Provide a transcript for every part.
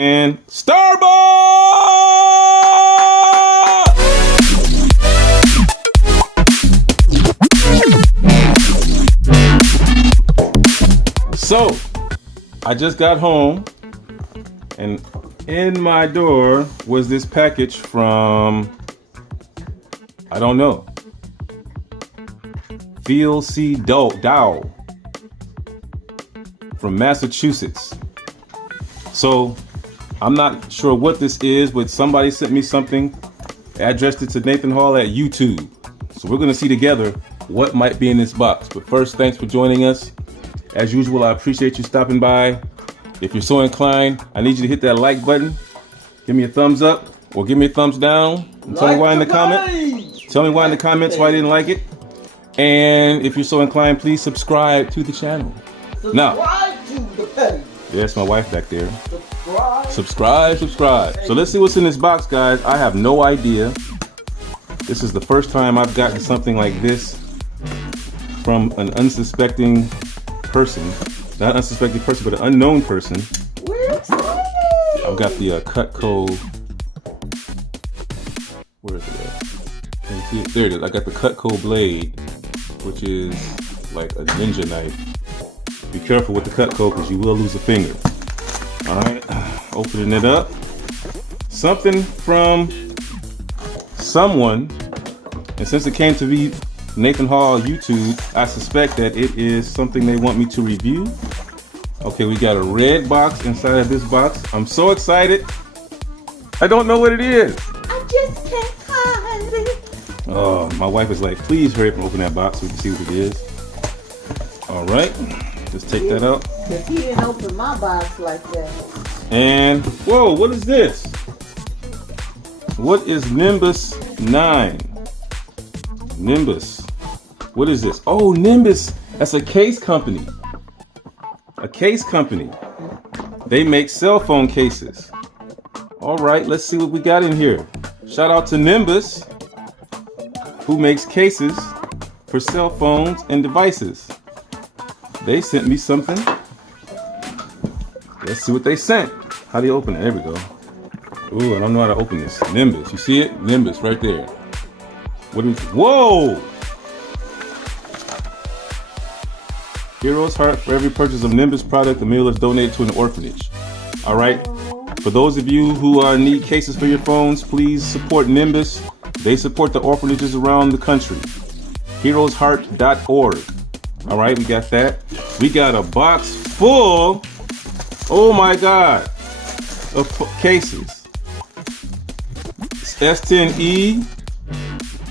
And Starbucks! So, I just got home and in my door was this package from, I don't know, Phil C. Dow from Massachusetts. So I'm not sure what this is, but somebody sent me something, addressed it to Nathan Hall at YouTube. So we're gonna see together what might be in this box. But first, thanks for joining us. As usual, I appreciate you stopping by. If you're so inclined, I need you to hit that like button. Give me a thumbs up or give me a thumbs down. And tell me why in the comments. Tell me why in the comments why I didn't like it. And if you're so inclined, please subscribe to the channel. Subscribe to the page. There's my wife back there. Subscribe. Subscribe. So let's see what's in this box, guys. I have no idea. This is the first time I've gotten something like this from an unsuspecting person. Not unsuspecting person, but an unknown person. We're excited. I've got the Cutco. Where is it at? Can you see it? There it is. I got the Cutco blade, which is like a ninja knife. Be careful with the Cutco because you will lose a finger. All right, opening it up. Something from someone, and since it came to be Nathan Hall YouTube, I suspect that it is something they want me to review. Okay, we got a red box inside of this box. I'm so excited. I don't know what it is. I just can't hide it. Oh, my wife is like, please hurry up and open that box so we can see what it is. All right, just take that out. If he didn't open my box like that. And, whoa, what is this? What is Nimbus 9? Nimbus. What is this? Oh, Nimbus. That's a case company. A case company. They make cell phone cases. All right, let's see what we got in here. Shout out to Nimbus, who makes cases for cell phones and devices. They sent me something. Let's see what they sent. How do you open it? There we go. Ooh, I don't know how to open this. Nimbus, you see it? Nimbus right there. What do we, whoa! Hero's Heart. For every purchase of Nimbus product, a meal is donated to an orphanage. All right. For those of you who need cases for your phones, please support Nimbus. They support the orphanages around the country. Heroesheart.org. All right, we got that. We got a box full, oh my God, of cases. S10e,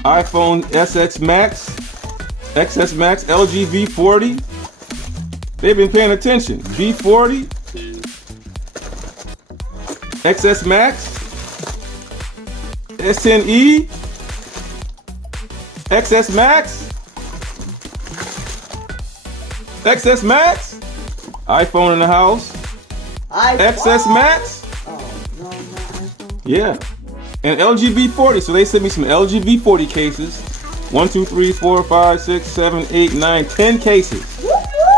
iPhone SX Max, XS Max, LG V40. They've been paying attention. V40, XS Max, S10e, XS Max, XS Max, iPhone in the house, XS Max, yeah, and LG V40. So they sent me some LG V40 cases. 1, 2, 3, 4, 5, 6, 7, 8, 9, 10 cases.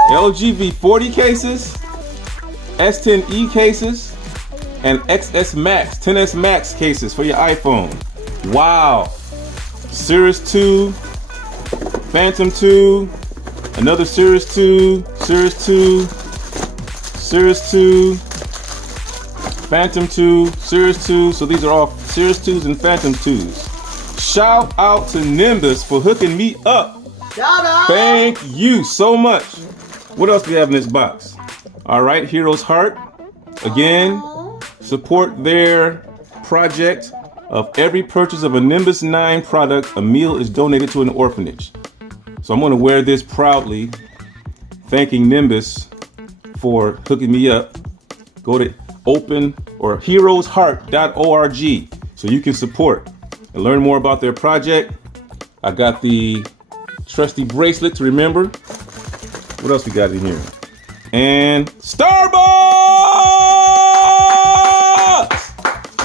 LG V40 cases, S10e cases, and XS Max, 10s Max cases for your iPhone. Wow. Series 2, Phantom 2, another Series 2, Series 2, Series 2, Phantom 2, Series 2. So these are all Series 2s and Phantom 2s. Shout out to Nimbus for hooking me up. Shout out. Thank you so much. What else do we have in this box? All right, Hero's Heart. Again, support their project of every purchase of a Nimbus 9 product, a meal is donated to an orphanage. So I'm going to wear this proudly, thanking Nimbus for hooking me up. Go to open or heroesheart.org so you can support and learn more about their project. I got the trusty bracelet to remember. What else we got in here? And Starbucks!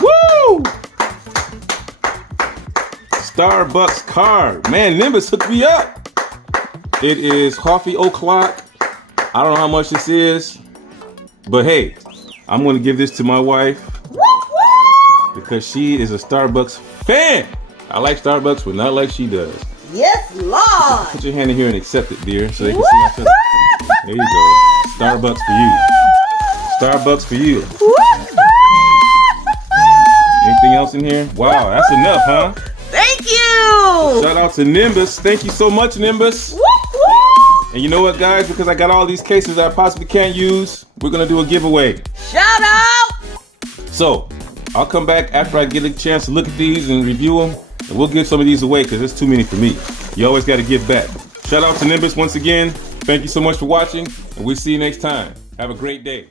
Woo! Starbucks card. Man, Nimbus hooked me up. It is coffee o'clock. I don't know how much this is, but hey, I'm gonna give this to my wife because she is a Starbucks fan. I like Starbucks, but not like she does. Yes, Lord. Put your hand in here and accept it, dear, so they can see each other. There you go. Starbucks for you. Starbucks for you. Anything else in here? Wow, that's enough, huh? Thank you. Shout out to Nimbus. Thank you so much, Nimbus. And you know what, guys? Because I got all these cases I possibly can't use, we're gonna do a giveaway. Shout out. So, I'll come back after I get a chance to look at these and review them, and we'll give some of these away because there's too many for me. You always got to give back. Shout out to Nimbus once again. Thank you so much for watching, and we'll see you next time. Have a great day.